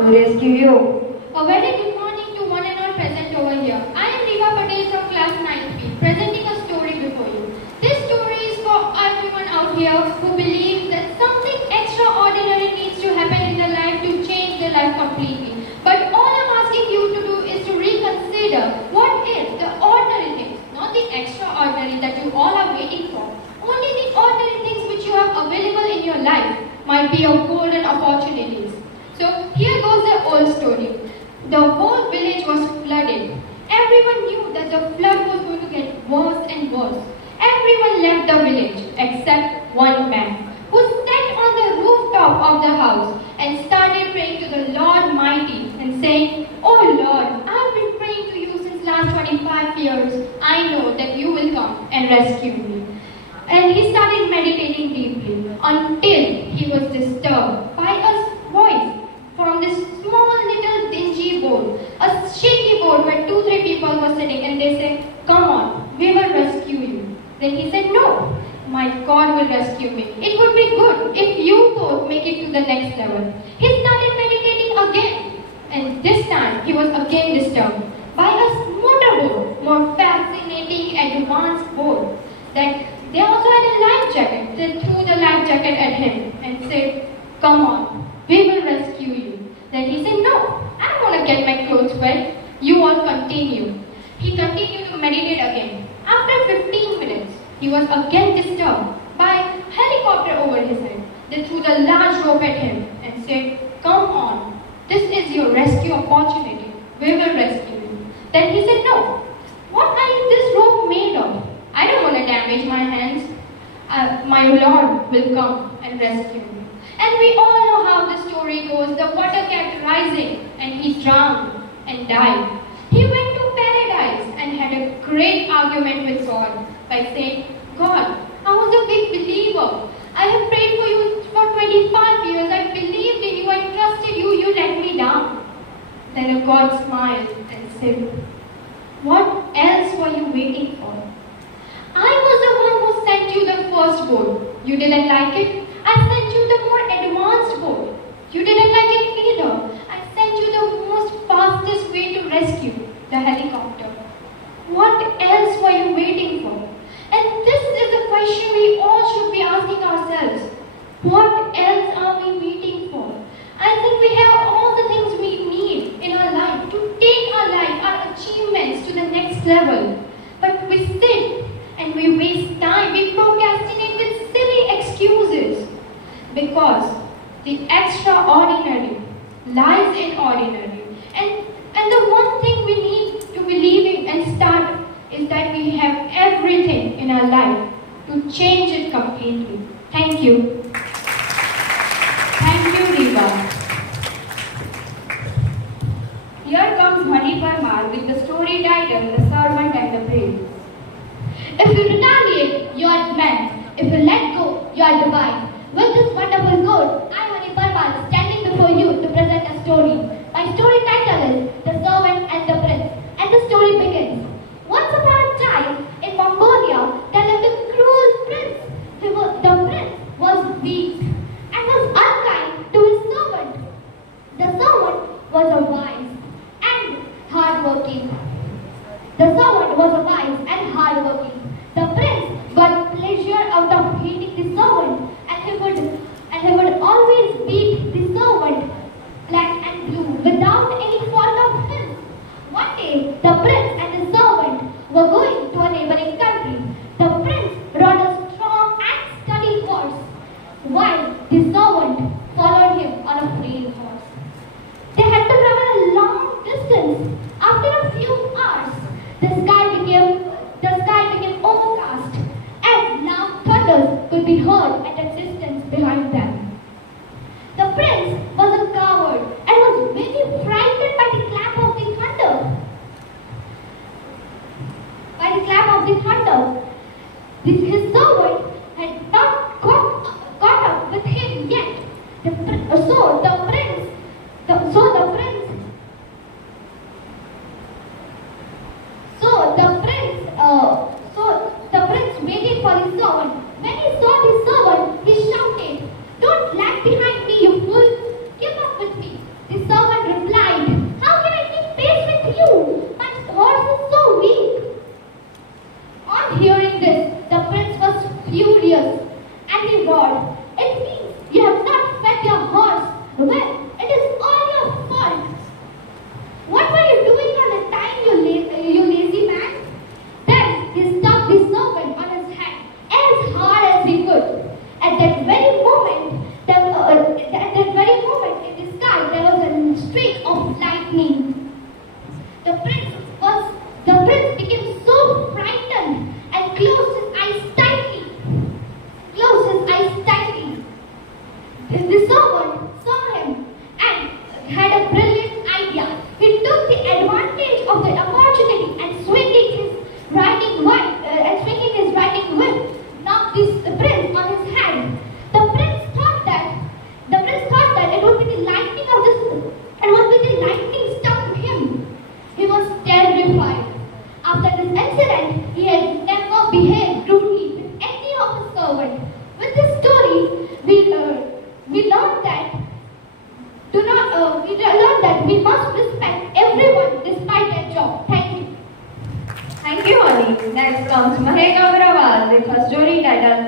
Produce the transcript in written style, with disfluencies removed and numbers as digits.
to rescue you. A very good morning to one and all present over here. I am Riva Patel from class 9B, presenting a story before you. This story is for everyone out here who believes that something extraordinary needs to happen in their life to change their life completely. But all I'm asking you to do is to reconsider what is the ordinary things, not the extraordinary that you all are waiting for. Only the ordinary things which you have available in your life might be your golden opportunities. So here goes the old story. The whole village was flooded. Everyone knew that the flood was going to get worse and worse. Everyone left the village except one man who sat on the rooftop of the house and started praying to the Lord Mighty and saying, "Oh Lord, I've been praying to you since last 25 years. I know that you will come and rescue me." And he started meditating deeply until he was disturbed by a voice from this small little dingy boat, a shaky boat where 2-3 people were sitting, and they said, "Come on, we will rescue you." Then he said, "No, my God will rescue me. It would be good if you both make it to the next level." He started meditating again, and this time he was again disturbed by a motorboat, more fascinating advanced boat that they also had a life jacket. They threw the life jacket at him and said, "Come on, we will rescue you." Then he said, "No, I don't want to get my clothes wet. You all continue." He continued to meditate again. After 15 minutes, he was again disturbed by a helicopter over his head. They threw the large rope at him and said, "Come on, this is your rescue opportunity. We will rescue you." Then he said, "No, what are this rope made of? I don't want to damage my hands. My Lord will come and rescue me." And we all know how the story goes. The water kept rising and he drowned and died. He went to paradise and had a great argument with God by saying, "God, I was a big believer. I have prayed for you for 25 years. I believed in you. I trusted you. You let me down." Then God smiled and said, "What else were you waiting for? I was the one who sent you the first boat. You didn't like it? I sent you the more advanced boat. You didn't like it either. I sent you the most fastest way to rescue, the helicopter. What else were you waiting for?" And this is the question we all should be asking ourselves. What else are we waiting for? I think we have all the things we need in our life to take our life, our achievements to the next level. But we sit and we waste time, we procrastinate with silly excuses. Because the extraordinary lies in ordinary. And the one thing we need to believe in and start is that we have everything in our life to change it completely. Thank you. Thank you, Riva. Here comes Mani Parmar with the story titled The Servant and the Prince. If you retaliate, you are man. If you let go, you are divine. With this wonderful quote, I, Mani Parmar, standing before you to present a story. My story title is The Servant and the Prince. And the story begins. Once upon a time, in Mongolia, there lived a cruel prince. The prince was weak and was unkind to his servant. The servant was a wise and hardworking. The servant was a wise and hardworking. The prince got pleasure out of hating the servant, and he would always beat the servant black and blue without any fault of his. One day, the prince and the servant were going to a neighboring country. The prince rode a strong and sturdy horse, while the servant followed him on a frail horse. They had to travel a long distance. After a few hours, the sky became overcast, and loud thunders could be heard at a distance behind them. The prince was a coward and was very frightened by the clap of the thunder. His servant had not caught up with him yet. So the prince streak of lightning. The prince became so frightened and closed his eyes tightly. The servant saw him and had a brilliant idea. He took the advantage of the opportunity and swinging his riding whip, knocked the prince on his hand. The prince thought that it would be the lightning of this, and would be the lightning struck him. He was terrified. After this incident, he had never behaved rudely with any of his servants. With this story, we learned that we must respect everyone despite their job. Thank you. Thank you, Holly. Next comes Mahek Agrawal with her story titled